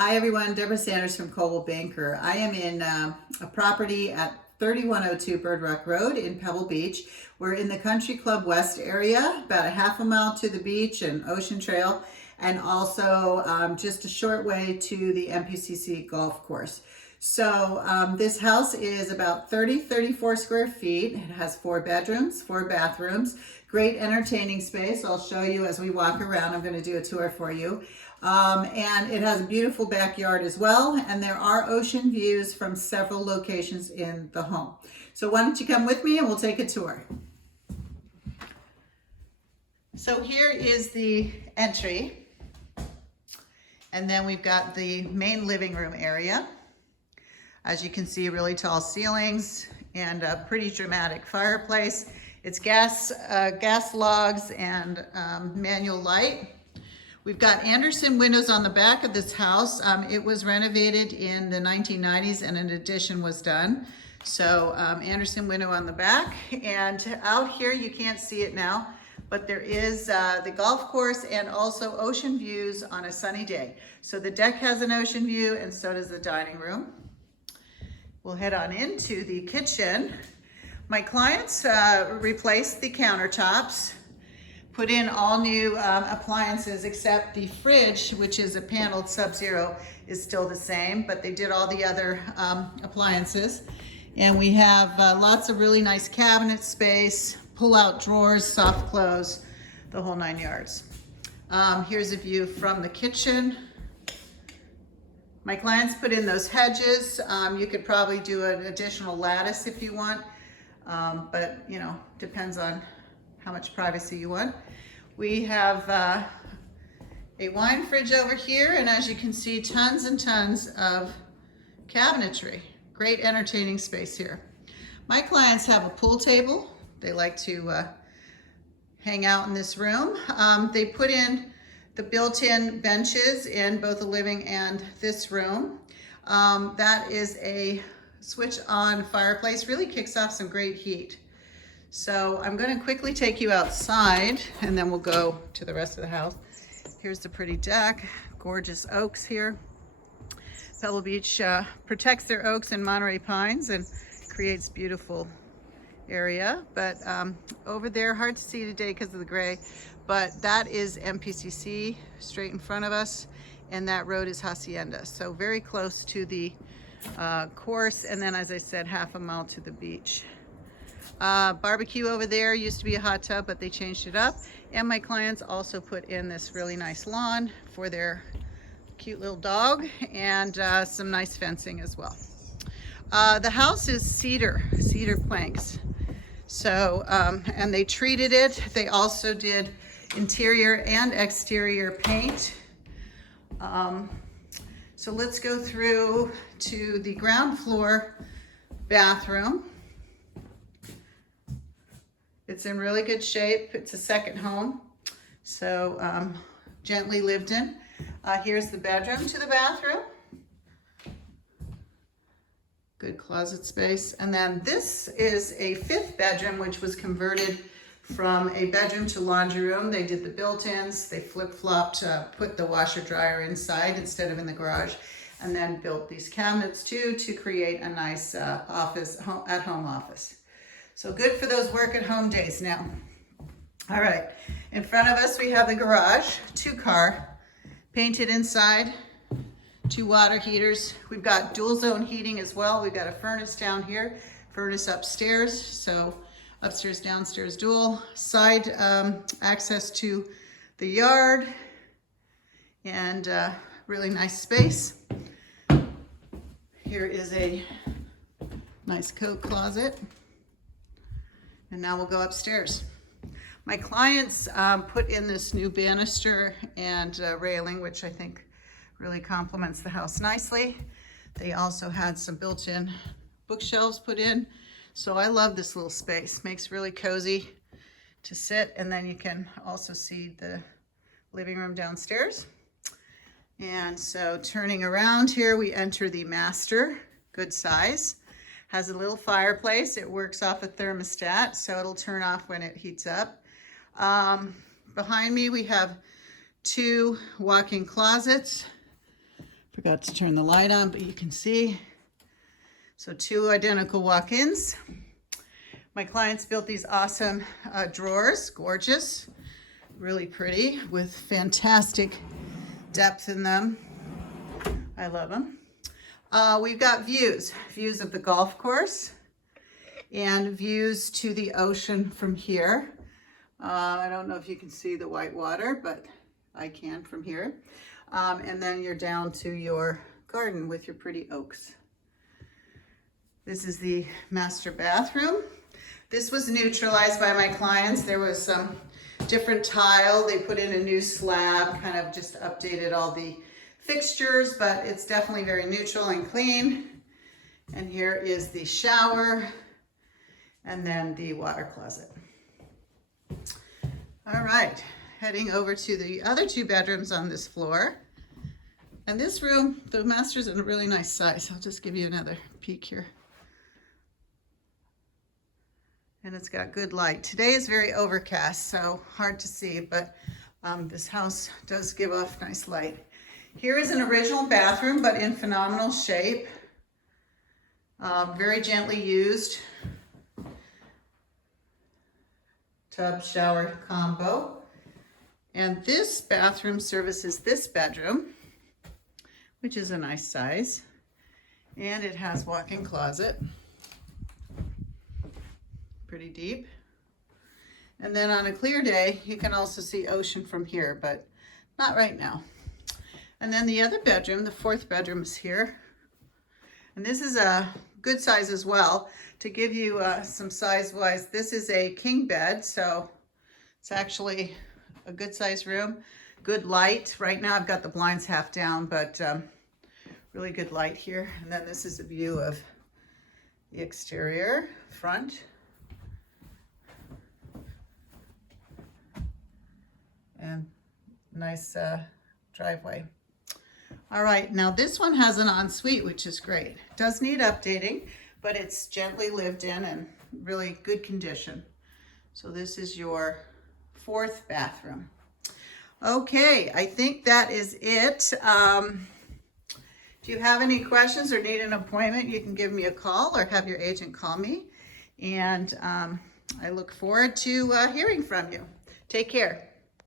Hi everyone, Deborah Sanders from Coldwell Banker. I am in a property at 3102 Bird Rock Road in Pebble Beach. We're in the Country Club West area, about a half a mile to the beach and Ocean Trail, and also just a short way to the MPCC golf course. So this house is about 34 square feet. It has 4 bedrooms, 4 bathrooms, great entertaining space. I'll show you as we walk around. I'm going to do a tour for you. And it has a beautiful backyard as well, and there are ocean views from several locations in the home. So why don't you come with me and we'll take a tour. So here is the entry, and then we've got the main living room area. As you can see, really tall ceilings and a pretty dramatic fireplace. It's gas logs and manual light. We've got Anderson windows on the back of this house. It was renovated in the 1990s and an addition was done. So Anderson window on the back. And out here, you can't see it now, but there is the golf course and also ocean views on a sunny day. So the deck has an ocean view and so does the dining room. We'll head on into the kitchen. My clients replaced the countertops, put in all new appliances except the fridge, which is a paneled Sub-Zero, is still the same, but they did all the other appliances. And we have lots of really nice cabinet space, pull-out drawers, soft close, the whole 9 yards. Here's a view from the kitchen. My clients put in those hedges. You could probably do an additional lattice if you want, but you know, depends on how much privacy you want. We have a wine fridge over here, and as you can see, tons and tons of cabinetry. Great entertaining space here. My clients have a pool table. They like to hang out in this room. They put in the built-in benches in both the living and this room. That is a switch-on fireplace, really kicks off some great heat. So I'm going to quickly take you outside and then we'll go to the rest of the house. Here's the pretty deck, gorgeous oaks here. Pebble Beach protects their oaks and Monterey pines and creates beautiful area. But over there, hard to see today because of the gray, but that is MPCC straight in front of us, and that road is Hacienda. So very close to the course, and then as I said, half a mile to the beach. Barbecue over there used to be a hot tub, but they changed it up. And my clients also put in this really nice lawn for their cute little dog, and some nice fencing as well. The house is cedar planks. So, and they treated it. They also did interior and exterior paint. So let's go through to the ground floor bathroom. It's in really good shape. It's a second home, so gently lived in. Here's the bedroom to the bathroom. Good closet space. And then this is a 5th bedroom, which was converted from a bedroom to laundry room. They did the built-ins. They flip-flopped, put the washer dryer inside instead of in the garage, and then built these cabinets too to create a nice at-home office. So good for those work-at-home days now. All right, in front of us we have the garage, 2-car, painted inside, 2 water heaters. We've got dual zone heating as well. We've got a furnace down here, furnace upstairs, so upstairs, downstairs dual. Side access to the yard, and really nice space. Here is a nice coat closet. And now we'll go upstairs. My clients put in this new banister and railing, which I think really complements the house nicely. They also had some built-in bookshelves put in. So I love this little space. Makes really cozy to sit, and then you can also see the living room downstairs. And so turning around here, we enter the master, good size. Has a little fireplace. It works off a thermostat, so it'll turn off when it heats up. Behind me, we have 2 walk-in closets, Forgot to turn the light on, but you can see. So 2 identical walk-ins. My clients built these awesome drawers, gorgeous, really pretty, with fantastic depth in them. I love them. We've got views of the golf course and views to the ocean from here. I don't know if you can see the white water, but I can from here. And then you're down to your garden with your pretty oaks. This is the master bathroom. This was neutralized by my clients. There was some different tile. They put in a new slab, kind of just updated all the fixtures, but it's definitely very neutral and clean. And here is the shower and then the water closet. All right, heading over to the other 2 bedrooms on this floor. And this room, the master's in a really nice size. I'll just give you another peek here. And it's got good light. Today is very overcast, so hard to see, but this house does give off nice light. Here is an original bathroom, but in phenomenal shape. Very gently used. Tub shower combo. And this bathroom services this bedroom, which is a nice size. And it has walk-in closet. Pretty deep. And then on a clear day, you can also see ocean from here, but not right now. And then the other bedroom, the 4th bedroom, is here. And this is a good size as well. To give you some size-wise, this is a king bed, so it's actually a good size room. Good light. Right now I've got the blinds half down, but really good light here. And then this is a view of the exterior, front. And nice driveway. All right, now this one has an ensuite, which is great. It does need updating, but it's gently lived in and really good condition. So this is your 4th bathroom. Okay, I think that is it. If you have any questions or need an appointment, you can give me a call or have your agent call me. And I look forward to hearing from you. Take care.